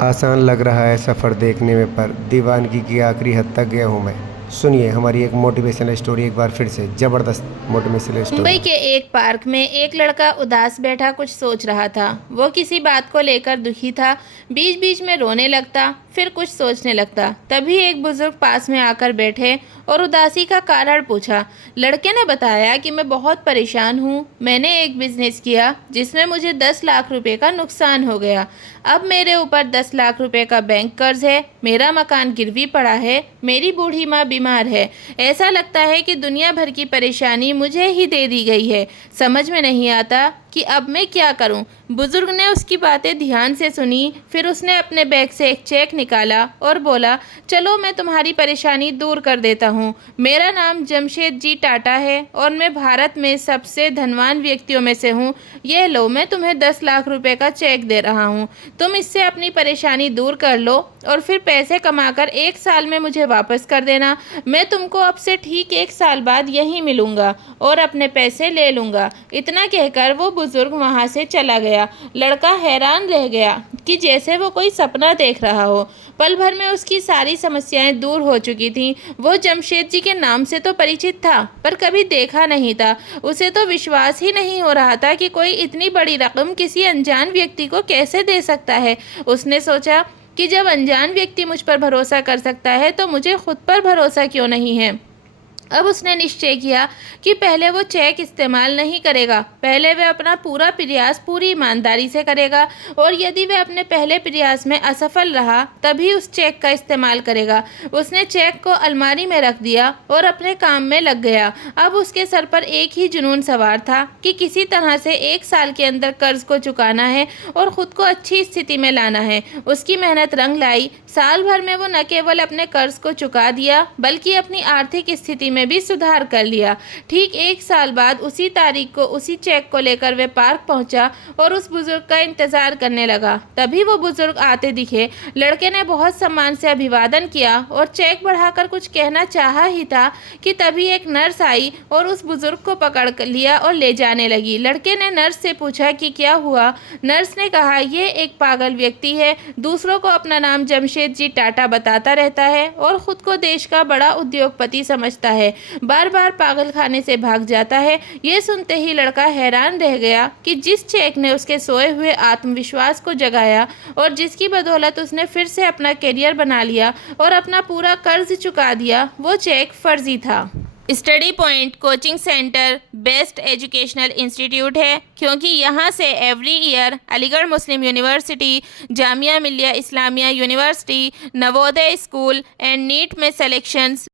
आसान लग रहा है सफ़र देखने में, पर दीवानगी की आखिरी हद तक गया हूँ मैं। सुनिए हमारी एक मोटिवेशनल स्टोरी एक बार फिर से, ज़बरदस्त मोटिवेशनल मुंबई स्टोरी। के एक पार्क में एक लड़का उदास बैठा कुछ सोच रहा था। वो किसी बात को लेकर दुखी था। बीच बीच में रोने लगता, फिर कुछ सोचने लगता। तभी एक बुजुर्ग पास में आकर बैठे और उदासी का कारण पूछा। लड़के ने बताया कि मैं बहुत परेशान हूँ। मैंने एक बिजनेस किया जिसमें मुझे 10 लाख रुपए का नुकसान हो गया। अब मेरे ऊपर 10 लाख रुपए का बैंक कर्ज है। मेरा मकान गिरवी पड़ा है। मेरी बूढ़ी माँ बीमार है। ऐसा लगता है कि दुनिया भर की परेशानी मुझे ही दे दी गई है। समझ में नहीं आता कि अब मैं क्या करूं। बुजुर्ग ने उसकी बातें ध्यान से सुनी। फिर उसने अपने बैग से एक चेक निकाला और बोला, चलो मैं तुम्हारी परेशानी दूर कर देता हूं। मेरा नाम जमशेद जी टाटा है और मैं भारत में सबसे धनवान व्यक्तियों में से हूं। यह लो, मैं तुम्हें 10 लाख रुपए का चेक दे रहा हूं। तुम इससे अपनी परेशानी दूर कर लो और फिर पैसे कमाकर 1 साल में मुझे वापस कर देना। मैं तुमको अब से ठीक 1 साल बाद यहीं मिलूंगा और अपने पैसे ले लूंगा। इतना कहकर वो बुजुर्ग वहां से चला गया। लड़का हैरान रह गया कि जैसे वो कोई सपना देख रहा हो। पल भर में उसकी सारी समस्याएं दूर हो चुकी थीं। वो जमशेद जी के नाम से तो परिचित था, पर कभी देखा नहीं था। उसे तो विश्वास ही नहीं हो रहा था कि कोई इतनी बड़ी रकम किसी अनजान व्यक्ति को कैसे दे सकता है। उसने सोचा कि जब अनजान व्यक्ति मुझ पर भरोसा कर सकता है तो मुझे खुद पर भरोसा क्यों नहीं है। अब उसने निश्चय किया कि पहले वो चेक इस्तेमाल नहीं करेगा। पहले वह अपना पूरा प्रयास पूरी ईमानदारी से करेगा और यदि वह अपने पहले प्रयास में असफल रहा तभी उस चेक का इस्तेमाल करेगा। उसने चेक को अलमारी में रख दिया और अपने काम में लग गया। अब उसके सर पर एक ही जुनून सवार था कि किसी तरह से 1 साल के अंदर कर्ज को चुकाना है और खुद को अच्छी स्थिति में लाना है। उसकी मेहनत रंग लाई। साल भर में वो न केवल अपने कर्ज को चुका दिया बल्कि अपनी आर्थिक स्थिति में भी सुधार कर लिया। ठीक 1 साल बाद उसी तारीख को उसी चेक को लेकर वह पार्क पहुंचा और उस बुजुर्ग का इंतजार करने लगा। तभी वो बुजुर्ग आते दिखे। लड़के ने बहुत सम्मान से अभिवादन किया और चेक बढ़ाकर कुछ कहना चाहा ही था कि तभी एक नर्स आई और उस बुजुर्ग को पकड़ लिया और ले जाने लगी। लड़के ने नर्स से पूछा कि क्या हुआ। नर्स ने कहा, ये एक पागल व्यक्ति है, दूसरों को अपना नाम जमशेद जी टाटा बताता रहता है और खुद को देश का बड़ा उद्योगपति समझता है। बार बार पागल खाने से भाग जाता है। ये सुनते ही लड़का हैरान रह गया कि जिस चेक ने उसके सोए हुए आत्मविश्वास को जगाया और जिसकी बदौलत उसने फिर से अपना करियर बना लिया और अपना पूरा कर्ज चुका दिया, वो चेक फर्जी था। Study point coaching centre best educational institute है, क्योंकि यहाँ से every year Aligarh Muslim university, Jamia Millia Islamia university, Navodaya school and NEET में सिलेक्शंस